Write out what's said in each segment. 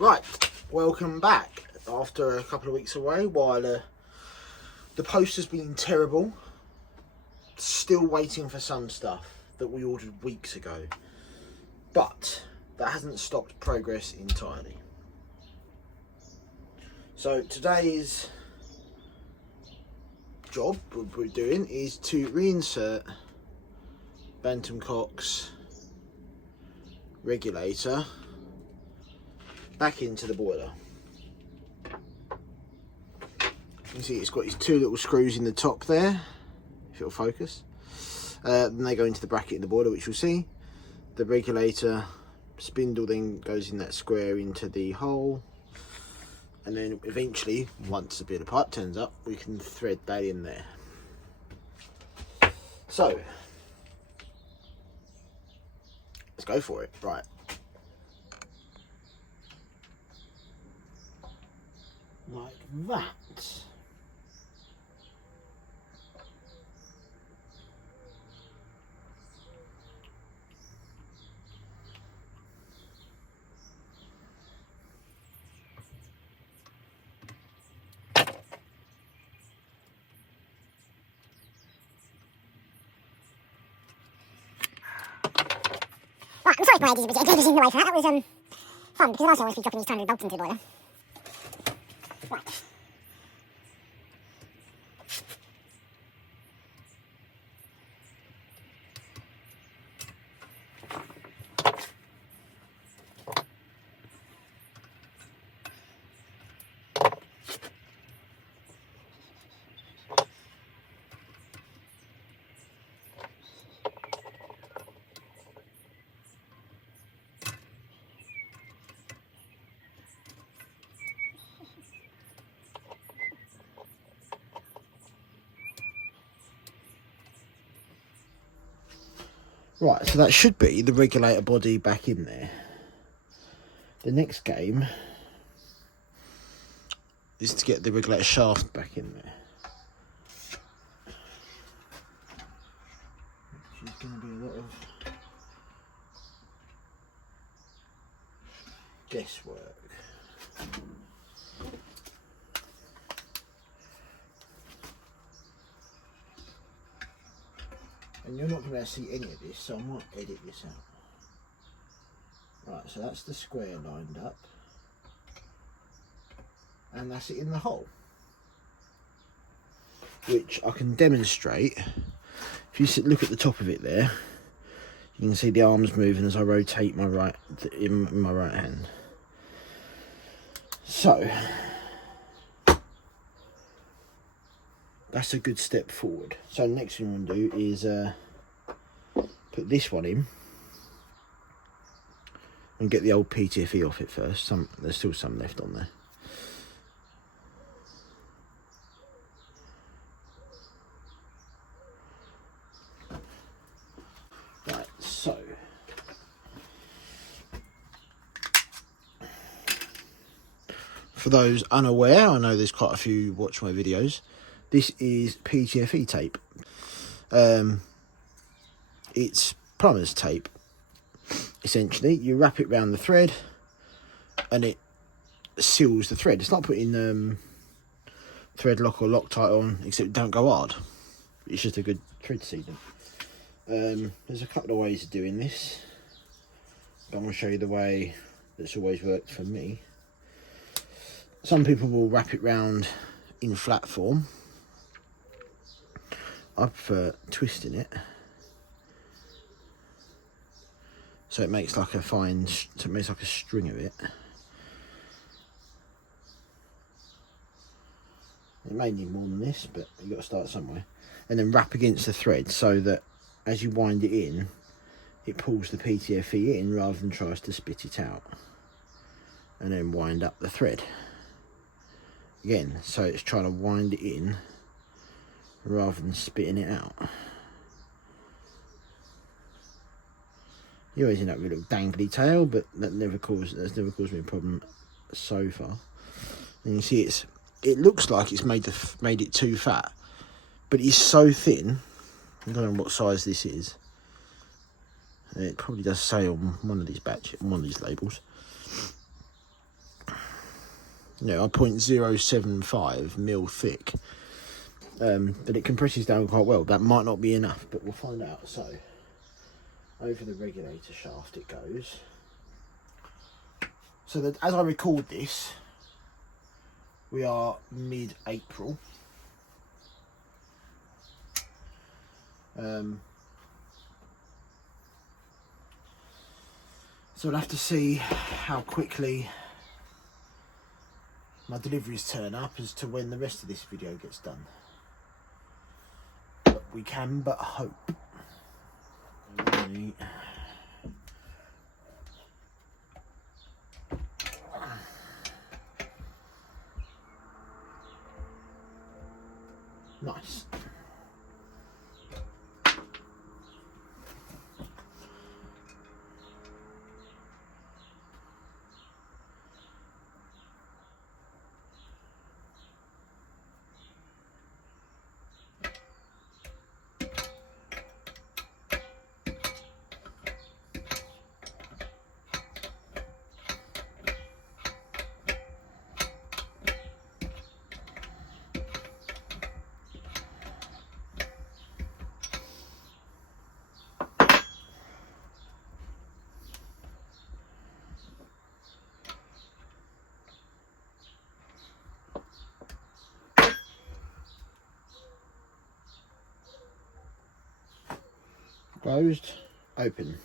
Right, welcome back after a couple of weeks away while the post has been terrible. Still waiting for some stuff that we ordered weeks ago, but that hasn't stopped progress entirely. So today's job we're doing is to reinsert Bantam Cock's regulator back into the boiler. You can see it's got his two little screws in the top there, if it'll focus. Then they go into the bracket in the boiler, which you'll see. The regulator spindle then goes in that square into the hole, and then eventually, once a bit of pipe turns up, we can thread that in there. So let's go for it. Right. Like that. Right, I'm sorry for my ideas, but everything away from that. That was fun, because I also want to be dropping these tiny bolts into the boiler. Right. Right, so that should be the regulator body back in there. The next game is to get the regulator shaft back in there. Which is going to be a lot of guesswork. And you're not going to be able to see any of this, so I might edit this out. Right, so that's the square lined up. And that's it in the hole. Which I can demonstrate. If you look at the top of it there, you can see the arms moving as I rotate my in my right hand. So that's a good step forward. So the next thing I'm going to do is put this one in and get the old PTFE off it first. There's still some left on there. Right, so for those unaware, I know there's quite a few watch my videos. This is PTFE tape. It's plumber's tape. Essentially, you wrap it around the thread and it seals the thread. It's not putting thread lock or Loctite on, except don't go hard. It's just a good thread sealant. There's a couple of ways of doing this, but I'm going to show you the way that's always worked for me. Some people will wrap it round in flat form. I prefer twisting it, so it makes like a string of it. It may need more than this, but you've got to start somewhere. And then wrap against the thread so that as you wind it in, it pulls the PTFE in rather than tries to spit it out. And then wind up the thread. Again, so it's trying to wind it in rather than spitting it out. You always end up with a little dangly tail, but that's never caused me a problem so far. And you see it looks like it's made it too fat, but it's so thin. I don't know what size this is. It probably does say on one of these labels. Yeah, 0.075 mil thick. But it compresses down quite well. That might not be enough, but we'll find out. So, over the regulator shaft it goes. So that as I record this, we are mid-April. So we'll have to see how quickly my deliveries turn up as to when the rest of this video gets done. But we can but hope. Right. Nice. Closed, open.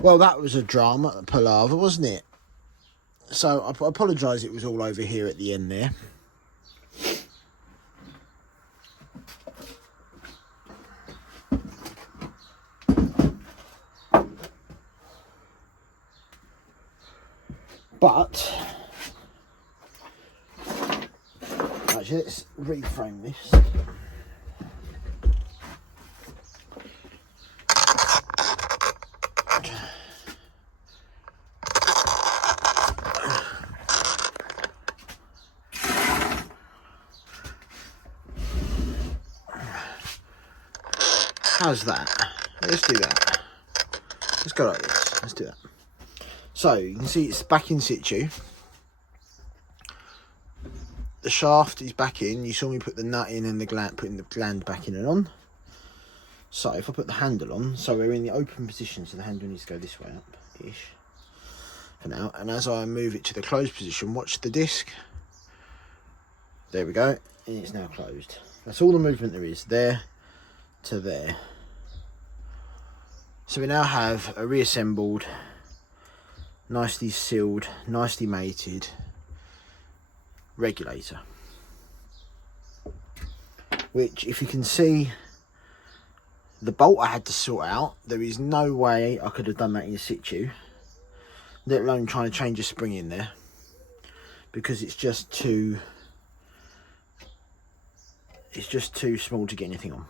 Well, that was a drama, a palaver, wasn't it? So I apologise it was all over here at the end there. But actually, let's reframe this. How's that? Let's do that. Let's go like this. Let's do that. So you can see it's back in situ. The shaft is back in. You saw me put the nut in and the gland, putting the gland back in and on. So if I put the handle on, so we're in the open position, so the handle needs to go this way up-ish for now. And as I move it to the closed position, watch the disc. There we go, and it's now closed. That's all the movement there is, there to there. So we now have a reassembled, nicely sealed, nicely mated regulator, which, if you can see the bolt I had to sort out, there is no way I could have done that in situ, let alone trying to change a spring in there, because it's just too small to get anything on.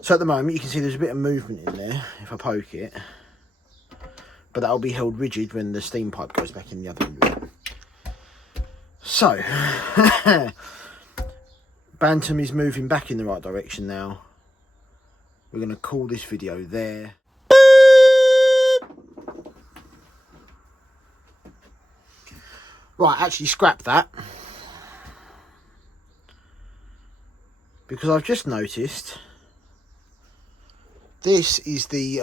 So at the moment you can see there's a bit of movement in there if I poke it, but that'll be held rigid when the steam pipe goes back in the other end of it. So Bantam is moving back in the right direction now. We're going to call this video there. Right, actually scrap that, because I've just noticed this is the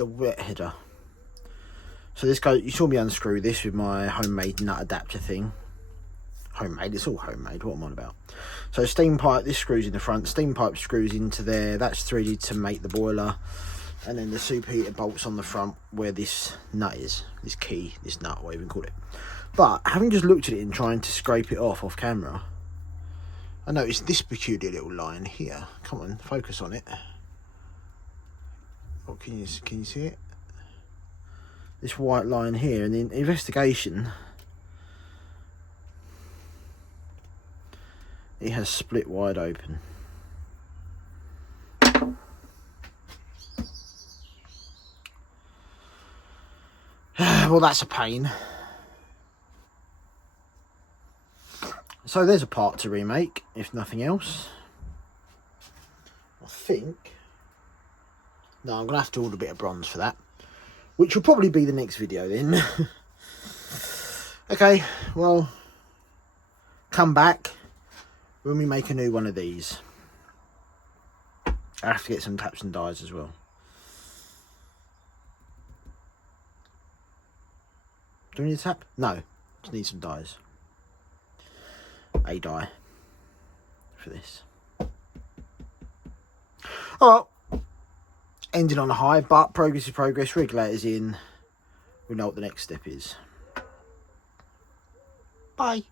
wet header. So this goes, you saw me unscrew this with my homemade nut adapter thing. Homemade, it's all homemade, what am I on about? So steam pipe, this screws in the front, steam pipe screws into there, that's threaded to make the boiler, and then the superheater bolts on the front where this nut is, this key, this nut, whatever you call it. But having just looked at it and trying to scrape it off camera, I noticed this peculiar little line here. Come on, focus on it. What can you see it? This white line here, and in investigation, it has split wide open. Well, that's a pain. So there's a part to remake, if nothing else. I think. No, I'm going to have to order a bit of bronze for that. which will probably be the next video then. Okay, well, come back when we make a new one of these. I have to get some taps and dies as well. Do we need a tap? No, just need some dies. A die for this. Alright, ending on a high, but progress is progress. Regulators in. We know what the next step is. Bye.